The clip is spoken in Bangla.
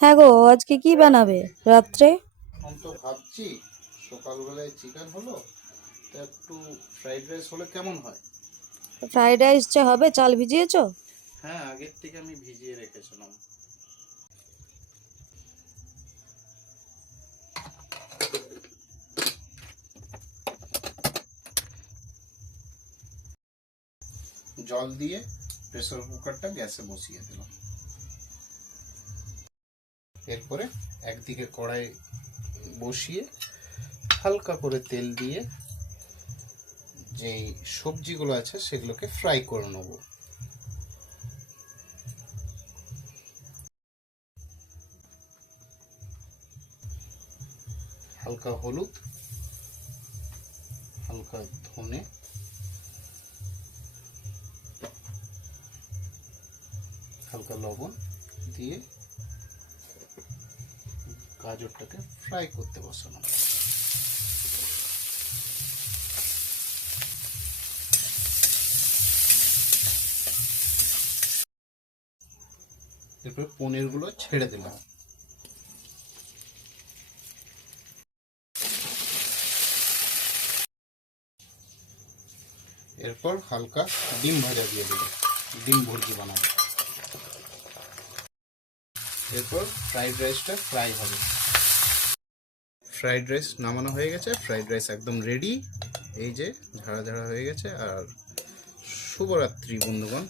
হ্যাঁ গো, আজকে কি বানাবে রাত্রে? এখন তো ভাবছি সকালবেলায় চিকেন হলো, তা একটু ফ্রাইড রাইস হলে কেমন হয়। ফ্রাইড রাইস যে হবে, চাল ভিজিয়েছো? হ্যাঁ, আগের থেকে আমি ভিজিয়ে রেখেছিলাম। জল দিয়ে প্রেসার কুকারটা গ্যাসে বসিয়ে দিলাম। এরপরে একদিকে কড়াই বসিয়ে হালকা করে তেল দিয়ে যেই সবজিগুলো আছে সেগুলোকে ফ্রাই করে নেব। হালকা হলুদ, হালকা ধনে, হালকা লবণ দিয়ে গাজরটাকে ফ্রাই করতে বসালাম। এরপর পনিরগুলো ছেড়ে দিলাম। এরপর হালকা ডিম ভাজা দিয়ে দেবো, ডিম ভুর্জি বানাবো। এরপর ফ্রাইড রাইসটা ফ্রাই হবে। ফ্রাইড রাইস নামানো হয়ে গেছে, ফ্রাইড রাইস একদম রেডি। এই যে ঝাড়া ঝাড়া হয়ে গেছে। আর শুভরাত্রি বন্ধুগণ।